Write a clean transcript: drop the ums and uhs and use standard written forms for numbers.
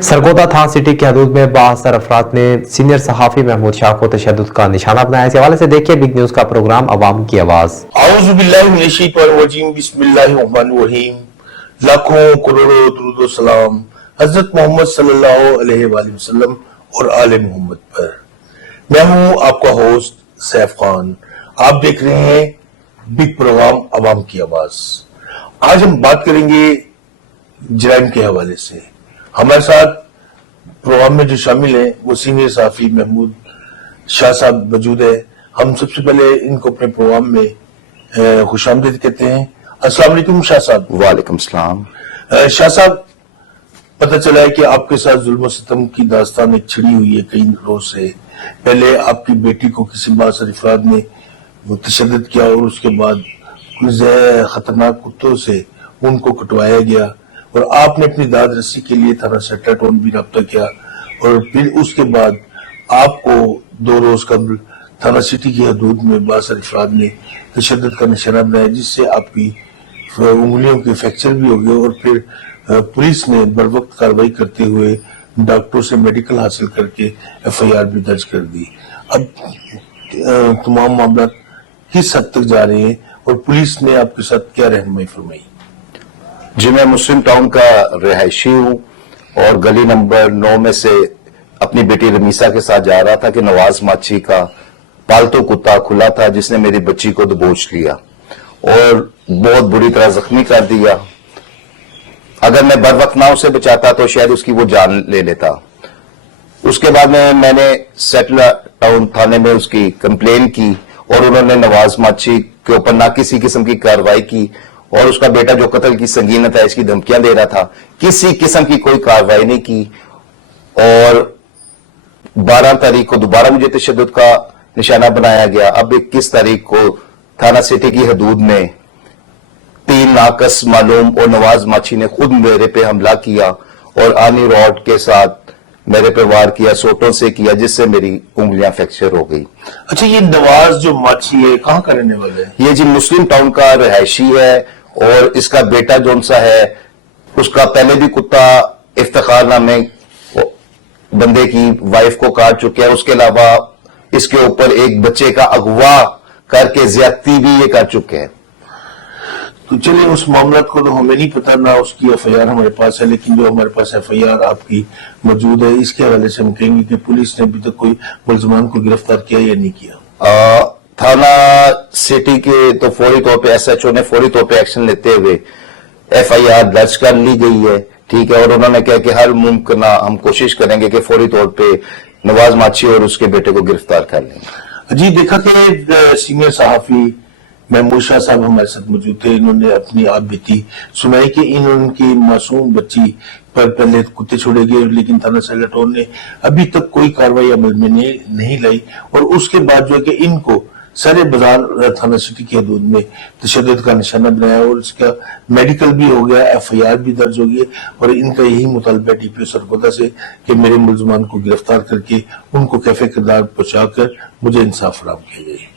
सरगोदा थाना सिटी की हदूद में बाहर अफराद ने सीनियर सहाफी महमूद शाह को तशद्दुद का निशाना बनाया। इस हवाले से देखिए बिग न्यूज का प्रोग्राम अवाम की आवाज। आऊज़ु बिल्लाहि मिनश शैतानिर रजीम, बिस्मिल्लाहिर रहमानिर रहीम। लाखों करोड़ों दुरूद और सलाम हजरत मोहम्मद सल्लल्लाहु अलैहि वसल्लम और आले मोहम्मद पर। मैं हूं आपका होस्ट सैफ खान। आप देख रहे हैं बिग प्रोग्राम अवाम की आवाज। आज हम बात करेंगे जराइम के हवाले से। हमारे साथ प्रोग्राम में जो शामिल हैं वो सीनियर सहाफी महमूद शाह साहब मौजूद है। हम सबसे पहले इनको अपने प्रोग्राम में खुशामदीद कहते हैं। अस्सलाम वालेकुम शाह साहब। वालेकुम सलाम। शाह साहब, पता चला है कि आपके साथ जुल्म सितम की दास्तान एक छिड़ी हुई है कई रोज से। पहले आपकी बेटी को किसी बासर अफराद ने तशद्दुद किया और उसके बाद खतरनाक कुत्तों से उनको कटवाया गया और आपने अपनी दाद रस्सी के लिए थाना सेक्टर टाउन भी रब्ता किया और फिर उसके बाद आपको 2 रोज कबल थाना सिटी की हदूद में बासर अफराद ने तशद्दुद का निशाना बनाया, जिससे आपकी उंगलियों के फ्रैक्चर भी हो गए और फिर पुलिस ने बर वक्त कार्रवाई करते हुए डॉक्टरों से मेडिकल हासिल करके FIR भी दर्ज कर दी। अब तमाम मामला किस हद तक जा रहे हैं और पुलिस ने आपके साथ क्या रहनुमाई फरमाई? जी, मैं मुस्लिम टाउन का रिहायशी हूँ और गली नंबर 9 में से अपनी बेटी रमीसा के साथ जा रहा था कि नवाज माची का पालतू कुत्ता खुला था जिसने मेरी बच्ची को दबोच लिया और बहुत बुरी तरह जख्मी कर दिया। अगर मैं बर वक्त ना उसे बचाता तो शायद उसकी वो जान ले लेता। उसके बाद में मैंने सेटल टाउन थाने में उसकी कंप्लेन की और उन्होंने नवाज माची के ऊपर ना किसी किस्म की कार्रवाई की और उसका बेटा जो कत्ल की संगीन नताइज की धमकियां दे रहा था, किसी किस्म की कोई कार्रवाई नहीं की। और 12 तारीख को दोबारा मुझे तशद्दुद का निशाना बनाया गया। अब 21 तारीख को थाना सिटी की हदूद में 3 नाकस मालूम और नवाज माची ने खुद मेरे पे हमला किया और आनी रॉड के साथ मेरे पे वार किया, सोटों से किया, जिससे मेरी उंगलियां फ्रैक्चर हो गई। अच्छा, ये नवाज जो माची है कहाँ का रहने वाला है? ये जी मुस्लिम टाउन का रिहायशी है और इसका बेटा जोन सा है उसका पहले भी कुत्ता इफ्तिखार नामे बंदे की वाइफ को काट चुके हैं। उसके अलावा इसके ऊपर एक बच्चे का अगवा करके ज्यादती भी ये कर चुके हैं। तो चलिए, उस मामला को तो हमें नहीं पता, ना उसकी FIR हमारे पास है, लेकिन जो हमारे पास FIR आपकी मौजूद है इसके हवाले से हम कहेंगे कि पुलिस ने अभी तक कोई मुलजमान को गिरफ्तार किया या नहीं किया। थाना सिटी के तो फौरी तौर पे SHO ने फौरी तौर पे एक्शन लेते हुए FIR दर्ज कर ली गई है, ठीक है। और उन्होंने कहा कि हर मुमकिन हम कोशिश करेंगे कि फौरी तौर पे नवाज माची और उसके बेटे को गिरफ्तार कर लेंगे। जी, देखा कि सीनियर सहाफी महमूद शाह साहब हमारे साथ मौजूद थे। इन्होंने अपनी आप बीती सुनाई कि इनकी मासूम बच्ची पर पहले कुत्ते छोड़े गए, लेकिन थाना सेक्टर ने अभी तक कोई कार्रवाई अमल में नहीं लाई और उसके बाद जो है कि इनको सारे बाजार थाना सिटी की हदूद में तशद्दुद का निशाना बनाया और इसका मेडिकल भी हो गया, FIR भी दर्ज हो गई और इनका यही मुतालबा DPO सरगोदा से कि मेरे मुलजमान को गिरफ्तार करके उनको कैफे किरदार पहुंचाकर मुझे इंसाफ फराहम किया जाए।